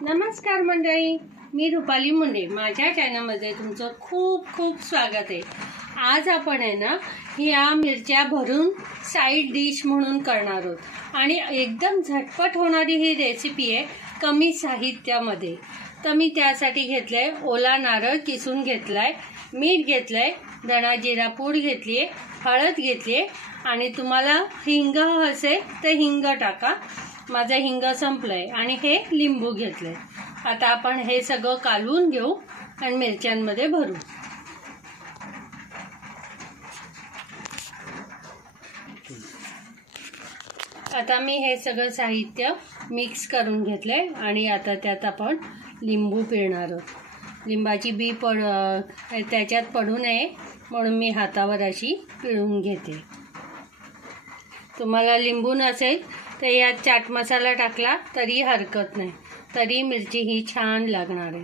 नमस्कार मंडळी, मी रुपाली मुंडे. माझ्या चॅनलमध्ये तुमचं खूप खूप स्वागत आहे. आज आपण आहे ना या मिरच्या भरून साईड डिश म्हणून करणार आहोत आणि एकदम झटपट होणारी ही रेसिपी आहे कमी साहित्यामध्ये. तर मी त्यासाठी घेतलंय ओला नारळ किसून घेतलाय, मीठ घेतलंय, धना जिरा पूड घेतली आहे, हळद घेतली आहे आणि तुम्हाला हिंग असेल तर हिंग टाका. माझा हिंग संपलाय आणि हे लिंबू घेतलंय. आता आपण हे सगळं कालवून घेऊ आणि मिरच्यांमध्ये भरू. आता मी हे सगळं साहित्य मिक्स करून घेतलंय आणि आता त्यात आपण लिंबू पिळणार आहोत. लिंबाची बी त्याच्यात पडू नये म्हणून मी हातावर अशी पिळून घेते. तुम्हाला लिंबू नसेल तर यात चाट मसाला टाकला तरी हरकत नाही, तरी मिरची ही छान लागणार आहे.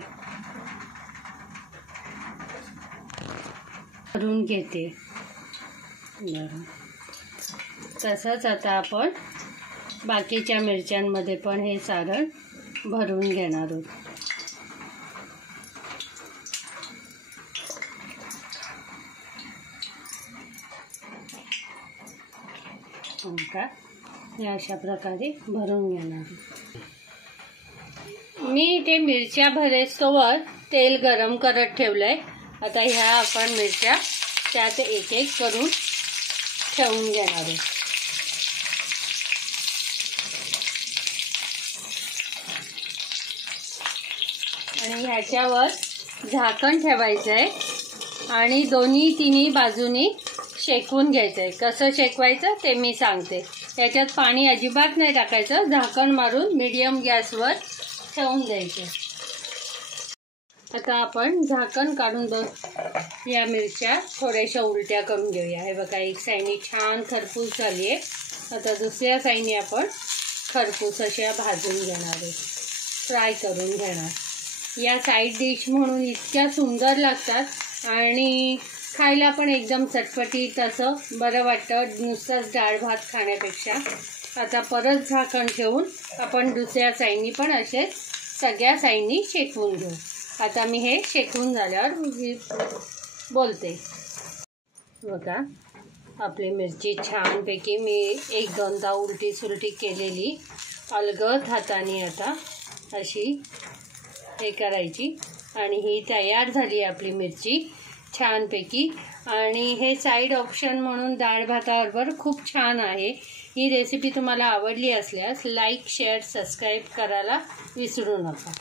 भरून घेते. तसंच आता आपण बाकीच्या मिरच्यांमध्ये पण हे सारण भरून घेणार आहोत. हे अशा प्रकारे भरून घेणार. मी ते मिरच्या भरेस्तोवर तेल गरम करत ठेवलंय. आता ह्या आपण मिरच्या त्यात एक एक करून ठेवून घेणार आहे. आणि ह्याच्यावर झाकण ठेवायचं आहे आणि तिन्ही बाजूनी शेकून घ्यायचं आहे. कसं शेकवायचं ते मी सांगते. याच्यात पाणी अजिबात नाही टाकायचं. झाकण मारून मीडियम गॅसवर ठेवून द्यायचं. आता आपण झाकण काढून या मिरच्या थोड्याशा उलट्या करून घेऊया. हे बघा, एक साईडनी छान खरपूस झाली आहे. आता दुसऱ्या साईडनी आपण खरपूस अशा भाजून घेणार आहे, फ्राय करून घेणार. या साईड डिश म्हणून इतक्या सुंदर लागतात आणि खायला पण एकदम चटपटीत असं बरं वाटतं, नुसतंच डाळ भात खाण्यापेक्षा. आता परत झाकण ठेवून आपण दुसऱ्या साईडनी पण असे सगळ्या साईडनी शेकवून घेऊ. आता मी हे शेकवून झाल्यावर बोलते. बघा, आपली मिरची छानपैकी मी 1-2दा उलटी सुलटी केलेली अलगद हाताने आता अशी हे करायची आणि ही तयार झाली आपली मिरची छानपैकी. आणि हे साईड ऑप्शन म्हणून डाळ भाताबरोबर खूप छान आहे. ही रेसिपी तुम्हाला आवडली असल्यास लाईक, शेअर, सबस्क्राईब करायला विसरू नका.